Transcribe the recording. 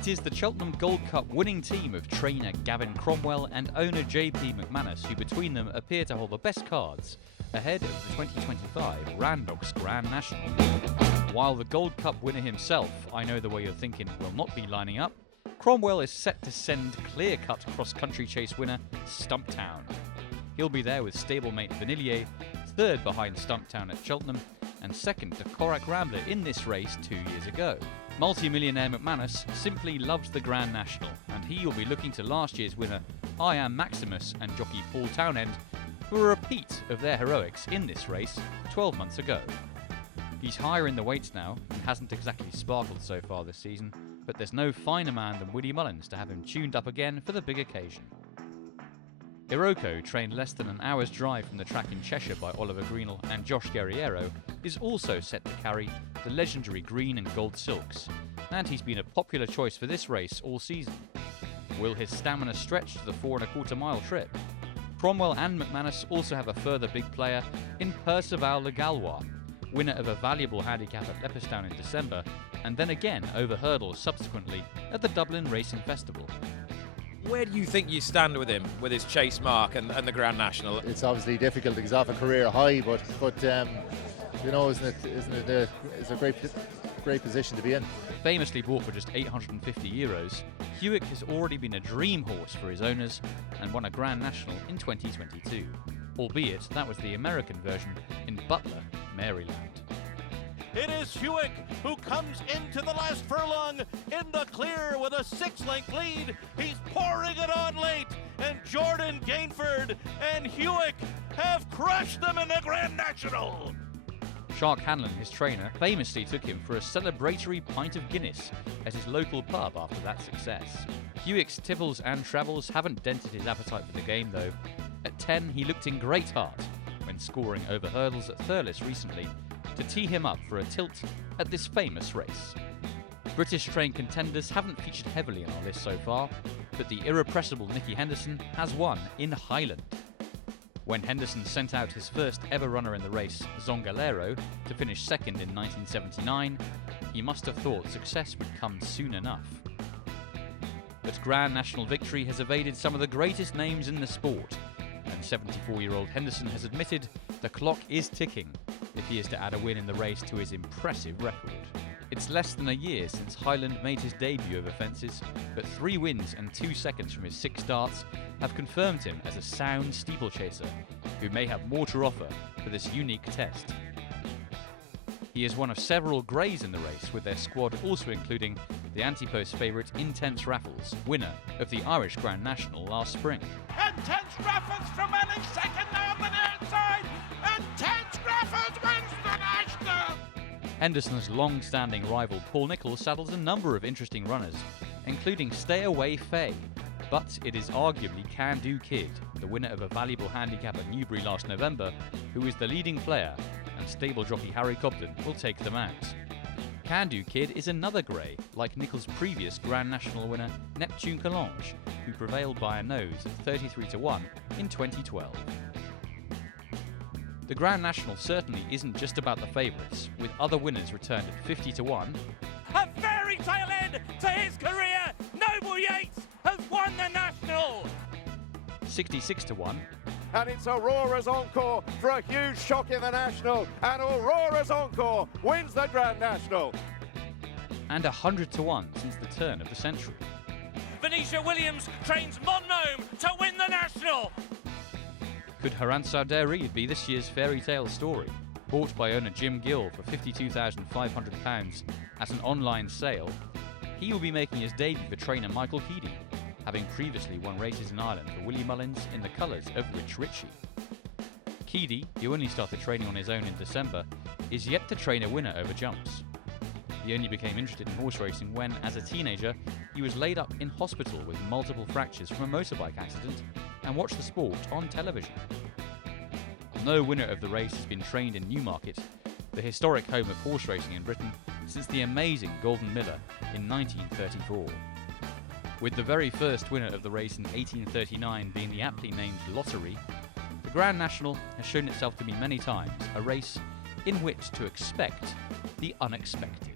It is the Cheltenham Gold Cup winning team of trainer Gavin Cromwell and owner JP McManus who between them appear to hold the best cards ahead of the 2025 Randox Grand National. While the Gold Cup winner himself, I know the way you're thinking, will not be lining up, Cromwell is set to send clear-cut cross-country chase winner Stumptown. He'll be there with stablemate Vanillier, third behind Stumptown at Cheltenham, and second to Corac Rambler in this race 2 years ago. Multi-millionaire McManus simply loves the Grand National, and he will be looking to last year's winner I Am Maximus and jockey Paul Townend for a repeat of their heroics in this race 12 months ago. He's higher in the weights now and hasn't exactly sparkled so far this season, but there's no finer man than Willie Mullins to have him tuned up again for the big occasion. Iroko, trained less than an hour's drive from the track in Cheshire by Oliver Greenall and Josh Guerriero, is also set to carry the legendary green and gold silks, and he's been a popular choice for this race all season. Will his stamina stretch to the 4¼ mile trip? Cromwell and McManus also have a further big player in Percival Le Gallois, winner of a valuable handicap at Leopardstown in December, and then again over hurdles subsequently at the Dublin Racing Festival. Where do you think you stand with him, with his chase mark and the Grand National? It's obviously difficult because he's off a career high, but you know, it's a great position to be in. Famously bought for just €850, Hewick has already been a dream horse for his owners and won a Grand National in 2022, albeit that was the American version in Butler, Maryland. It is Hewick who comes into the last furlong in the clear with a 6-length lead. He's pouring it on late, and Jordan Gainford and Hewick have crushed them in the Grand National. Shark Hanlon, his trainer, famously took him for a celebratory pint of Guinness at his local pub after that success. Hewick's tipbles and travels haven't dented his appetite for the game though. At 10, he looked in great heart when scoring over hurdles at Thurles recently to tee him up for a tilt at this famous race. British-trained contenders haven't featured heavily on our list so far, but the irrepressible Nicky Henderson has won in Highland. When Henderson sent out his first ever runner in the race, Zongalero, to finish second in 1979, he must have thought success would come soon enough. But Grand National victory has evaded some of the greatest names in the sport, and 74-year-old Henderson has admitted the clock is ticking if he is to add a win in the race to his impressive record. It's less than a year since Highland made his debut over fences, but 3 wins and 2 seconds from his 6 starts have confirmed him as a sound steeplechaser who may have more to offer for this unique test. He is one of several greys in the race, with their squad also including the anti-post favourite Intense Raffles, winner of the Irish Grand National last spring. Intense Raffles from Elling, second now on the near side. Intense Raffles wins the National. Henderson's long-standing rival Paul Nicholls saddles a number of interesting runners, including Stay Away Faye, but it is arguably Can Do Kid, the winner of a valuable handicap at Newbury last November, who is the leading player, and stable jockey Harry Cobden will take them out. Can Do Kid is another grey, like Nicholls' previous Grand National winner Neptune Collange, who prevailed by a nose at 33-1 in 2012. The Grand National certainly isn't just about the favourites, with other winners returned at 50-1. A fairy tale end to his career. Noble Yates has won the National. 66-1. And it's Aurora's Encore for a huge shock in the National. And Aurora's Encore wins the Grand National. And 100-1 since the turn of the century. Venetia Williams trains Montnome to win the National. Could Haran Sauderi be this year's fairy tale story? Bought by owner Jim Gill for £52,500 at an online sale, he will be making his debut for trainer Michael Keedy, having previously won races in Ireland for Willie Mullins in the colours of Rich Ritchie. Keedy, who only started training on his own in December, is yet to train a winner over jumps. He only became interested in horse racing when, as a teenager, he was laid up in hospital with multiple fractures from a motorbike accident and watched the sport on television. No winner of the race has been trained in Newmarket, the historic home of horse racing in Britain, since the amazing Golden Miller in 1934. With the very first winner of the race in 1839 being the aptly named Lottery, the Grand National has shown itself to be many times a race in which to expect the unexpected.